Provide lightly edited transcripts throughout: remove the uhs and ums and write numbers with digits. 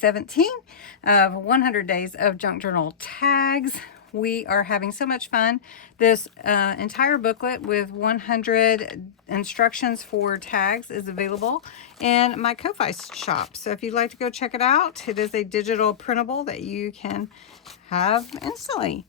17 of 100 Days of Junk Journal Tags. We are having so much fun. This entire booklet with 100 instructions for tags is available in my Ko-Fi shop. So if you'd like to go check it out, it is a digital printable that you can have instantly.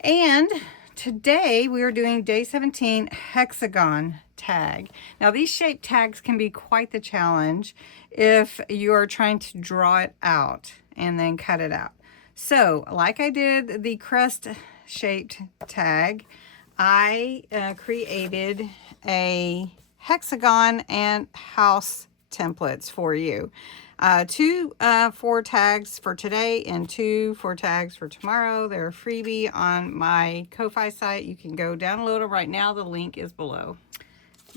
And today we are doing day 17 hexagon tag. Now these shaped tags can be quite the challenge if you are trying to draw it out and then cut it out. So like I did the crest shaped tag, I created a hexagon and house templates for you. 2 4 tags for today and 2 4 tags for tomorrow. They're a freebie on my Ko-Fi site. You can go download them right now. The link is below.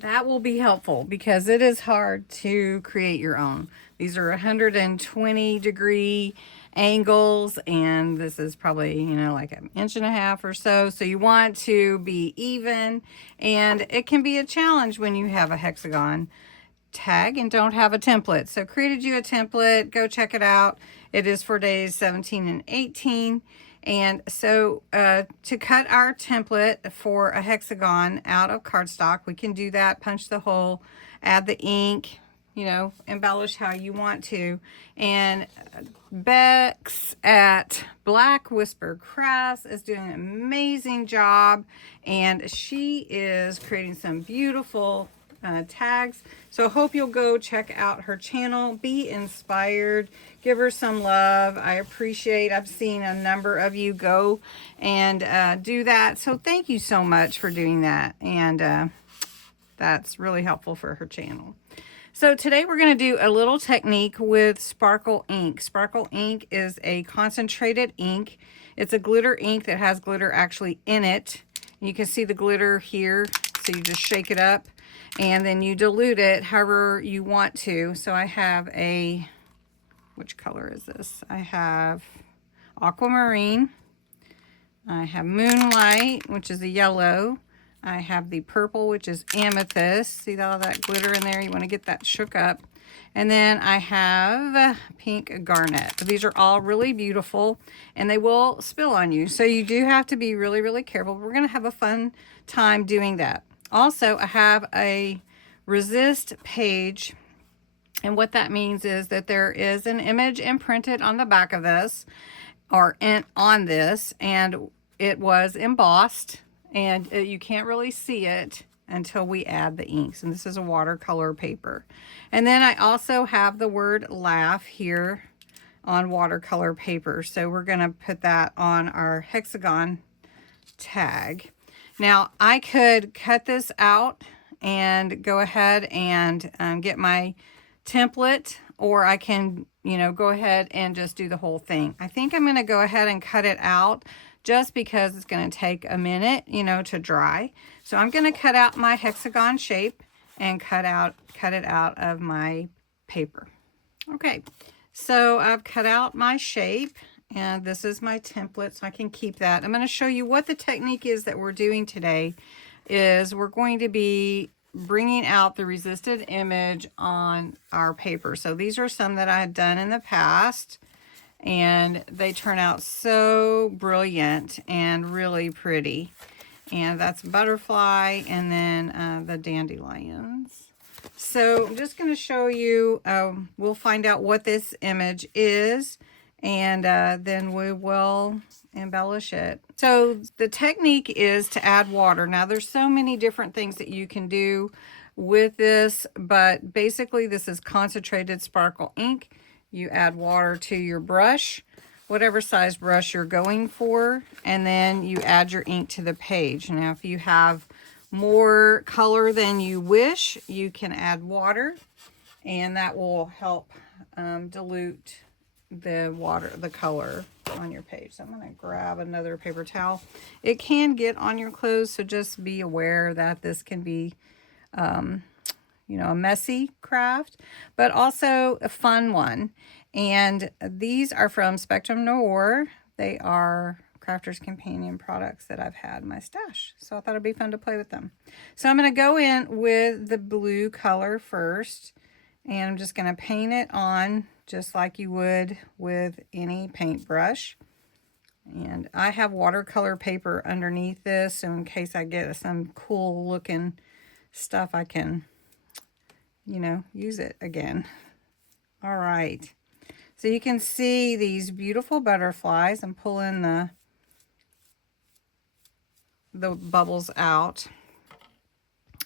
That will be helpful because it is hard to create your own. These are 120-degree angles, and this is probably, you know, like 1.5 inches or so. So you want to be even, and it can be a challenge when you have a hexagon tag and don't have a template. So created you a template. Go check it out. It is for days 17 and 18. And so to cut our template for a hexagon out of cardstock, we can do that, punch the hole, add the ink, you know, embellish how you want to. And Bexx at Black Whisper Crafts is doing an amazing job, and she is creating some beautiful tags. So hope you'll go check out her channel, be inspired, give her some love. I appreciate, I've seen a number of you go and do that. So thank you so much for doing that. And that's really helpful for her channel. So today we're going to do a little technique with sparkle ink. Sparkle ink is a concentrated ink. It's a glitter ink that has glitter actually in it. You can see the glitter here. So you just shake it up and then you dilute it however you want to. So I have a, which color is this? I have aquamarine. I have moonlight, which is a yellow. I have the purple, which is amethyst. See all that glitter in there? You want to get that shook up. And then I have pink garnet. These are all really beautiful and they will spill on you. So you do have to be really, really careful. We're going to have a fun time doing that. Also, I have a resist page. And what that means is that there is an image imprinted on the back of this or on this, and it was embossed, and you can't really see it until we add the inks. And this is a watercolor paper. And then I also have the word laugh here on watercolor paper. So we're going to put that on our hexagon tag. Now I could cut this out and go ahead and get my template, or I can, you know, go ahead and just do the whole thing. I think I'm going to go ahead and cut it out just because it's going to take a minute, you know, to dry. So I'm going to cut out my hexagon shape and cut it out of my paper. Okay, so I've cut out my shape, and this is my template, so I can keep that. I'm going to show you what the technique is that we're doing today. Is we're going to be bringing out the resisted image on our paper. So these are some that I had done in the past, and they turn out so brilliant and really pretty. And that's butterfly, and then the dandelions. So I'm just going to show you, we'll find out what this image is, and then we will embellish it. So the technique is to add water. Now there's so many different things that you can do with this, but basically this is concentrated sparkle ink. You add water to your brush, whatever size brush you're going for, and then you add your ink to the page. Now if you have more color than you wish, you can add water, and that will help dilute the color on your page. So I'm going to grab another paper towel. It can get on your clothes, so just be aware that this can be you know, a messy craft, but also a fun one. And these are from Spectrum Noir. They are Crafter's Companion products that I've had in my stash, so I thought it'd be fun to play with them. So I'm going to go in with the blue color first, and I'm just going to paint it on just like you would with any paintbrush. And I have watercolor paper underneath this, so in case I get some cool looking stuff, I can, you know, use it again. All right. So you can see these beautiful butterflies. I'm pulling the bubbles out.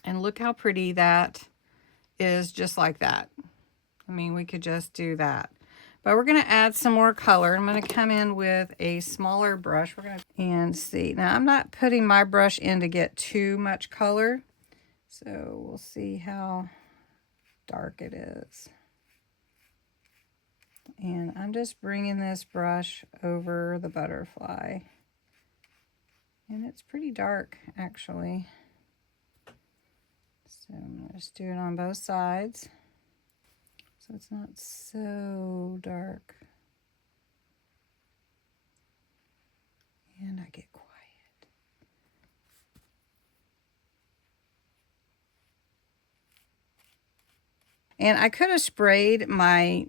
And look how pretty that is, just like that. I mean, we could just do that. But we're going to add some more color. I'm going to come in with a smaller brush. We're going to and see. Now, I'm not putting my brush in to get too much color. So we'll see how dark it is. And I'm just bringing this brush over the butterfly. And it's pretty dark, actually. So I'm going to just do it on both sides, so it's not so dark. And I get quiet. And I could have sprayed my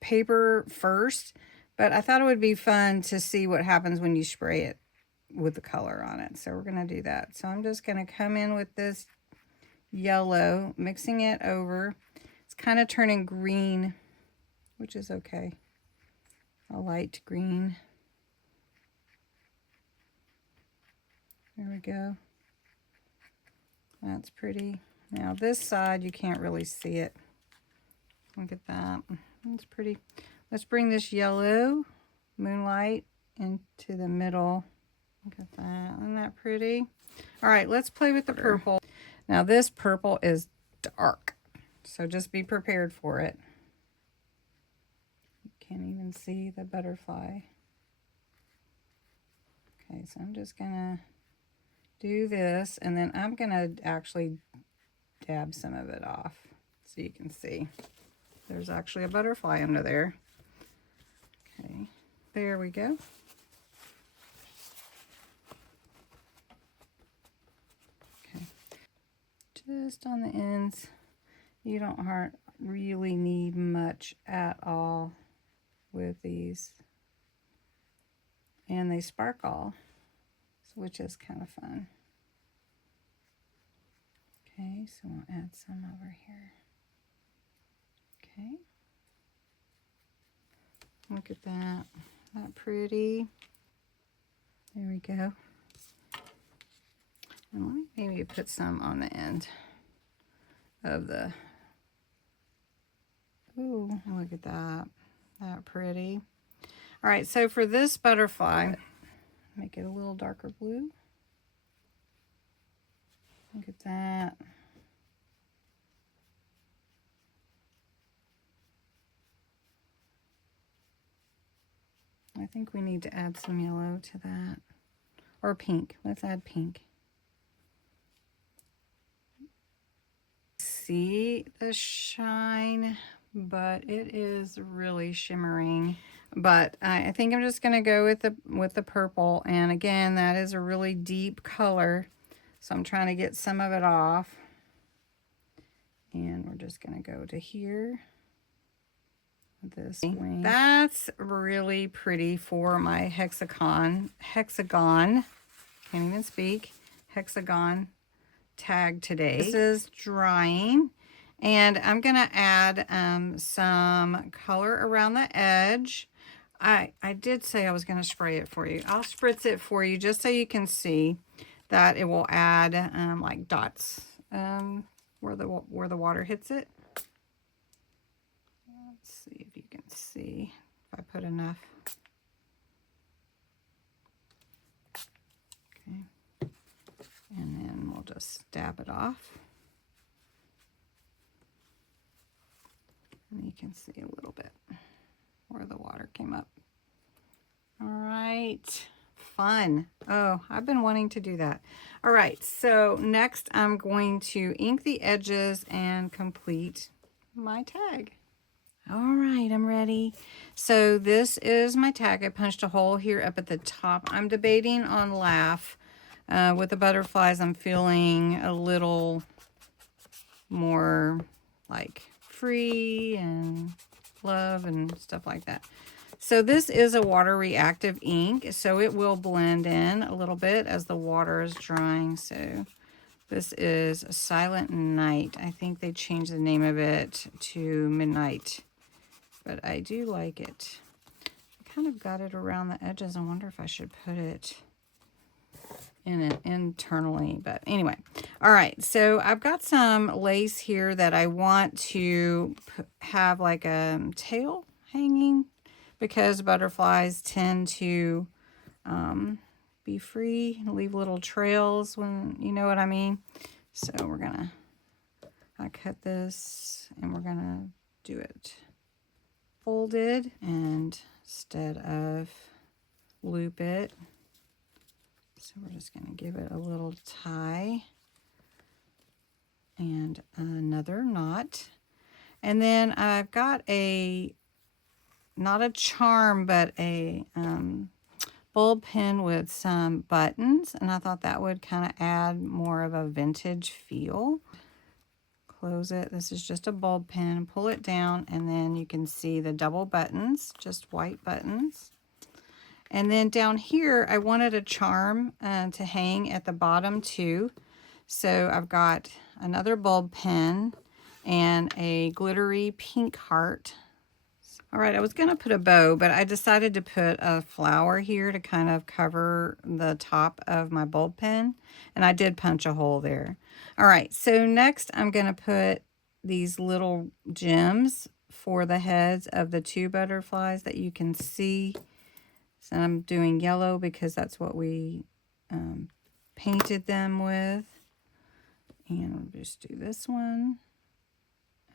paper first, but I thought it would be fun to see what happens when you spray it with the color on it. So we're going to do that. So I'm just going to come in with this yellow, mixing it over. It's kind of turning green, which is okay. A light green. There we go. That's pretty. Now this side, you can't really see it. Look at that. That's pretty. Let's bring this yellow moonlight into the middle. Look at that. Isn't that pretty? All right, let's play with the purple. Now this purple is dark, so just be prepared for it. You can't even see the butterfly. Okay, so I'm just gonna do this, and then I'm gonna actually dab some of it off so you can see. There's actually a butterfly under there. Okay, there we go. Okay, just on the ends. You don't really need much at all with these. And they sparkle, which is kind of fun. Okay, so we'll add some over here. Okay. Look at that. Isn't that pretty? There we go. And let me maybe put some on the end of the... Ooh, look at that. That pretty. All right, so for this butterfly, make it a little darker blue. Look at that. I think we need to add some yellow to that. Or pink. Let's add pink. See the shine, but it is really shimmering. But I think I'm just going to go with the purple. And again, that is a really deep color. So I'm trying to get some of it off. And we're just going to go to here. This wing. That's really pretty for my hexagon, can't even speak, hexagon tag today. This is drying, and I'm going to add some color around the edge. I did say I was going to spray it for you. I'll spritz it for you just so you can see that it will add like dots where the water hits it. Let's see if you can see if I put enough. Okay, and then we'll just dab it off. And you can see a little bit where the water came up. All right, fun. Oh, I've been wanting to do that. All right, so next I'm going to ink the edges and complete my tag. All right, I'm ready. So this is my tag. I punched a hole here up at the top. I'm debating on laugh. With the butterflies, I'm feeling a little more like free and love and stuff like that. So this is a water reactive ink, so it will blend in a little bit as the water is drying. So this is Silent Night. I think they changed the name of it to Midnight, but I do like it. I kind of got it around the edges. I wonder if I should put it in it internally, but anyway. All right, so I've got some lace here that I want to have like a tail hanging, because butterflies tend to be free and leave little trails, when you know what I mean. So we're gonna, I cut this and we're gonna do it folded, and instead of loop it. So we're just going to give it a little tie and another knot. And then I've got a, not a charm, but a bulb pin with some buttons. And I thought that would kind of add more of a vintage feel. Close it. This is just a bulb pin. Pull it down, and then you can see the double buttons, just white buttons. And then down here, I wanted a charm to hang at the bottom too. So I've got another bulb pen and a glittery pink heart. All right, I was going to put a bow, but I decided to put a flower here to kind of cover the top of my bulb pen. And I did punch a hole there. All right, so next I'm going to put these little gems for the heads of the two butterflies that you can see. So I'm doing yellow because that's what we painted them with. And we'll just do this one.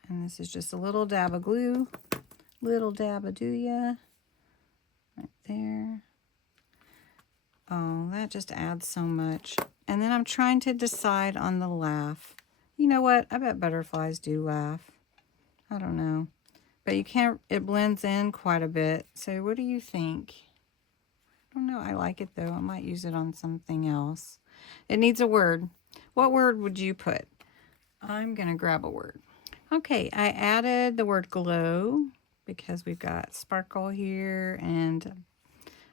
And this is just a little dab of glue. Little dab of dooya. Right there. Oh, that just adds so much. And then I'm trying to decide on the laugh. You know what? I bet butterflies do laugh. I don't know. But you can't, it blends in quite a bit. So what do you think? I don't know. I like it though. I might use it on something else. It needs a word. What word would you put? I'm going to grab a word. Okay, I added the word glow because we've got sparkle here, and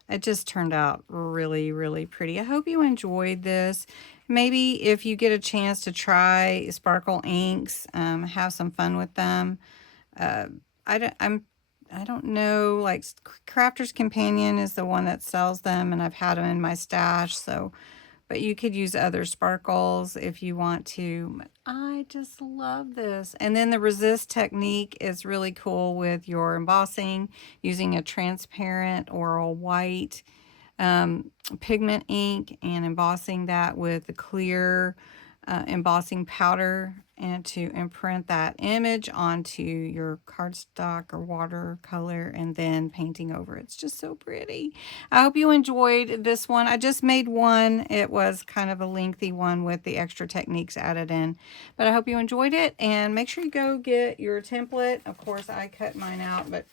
it just turned out really, really pretty. I hope you enjoyed this. Maybe if you get a chance to try sparkle inks, have some fun with them. I don't know, like Crafter's Companion is the one that sells them, and I've had them in my stash, so, but you could use other sparkles if you want to. I just love this. And then the resist technique is really cool with your embossing, using a transparent or a white pigment ink and embossing that with the clear embossing powder, and to imprint that image onto your cardstock or watercolor and then painting over. It's just so pretty. I hope you enjoyed this one. I just made one. It was kind of a lengthy one with the extra techniques added in, but I hope you enjoyed it, and make sure you go get your template. Of course, I cut mine out, but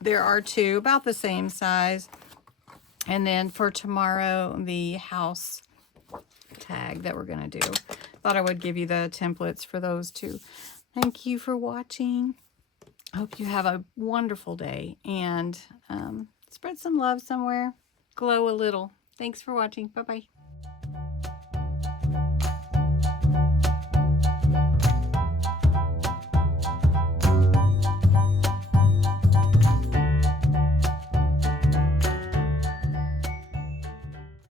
there are two about the same size. And then for tomorrow, the house tag that we're going to do. Thought I would give you the templates for those two. Thank you for watching. Hope you have a wonderful day, and spread some love somewhere. Glow a little. Thanks for watching. Bye-bye.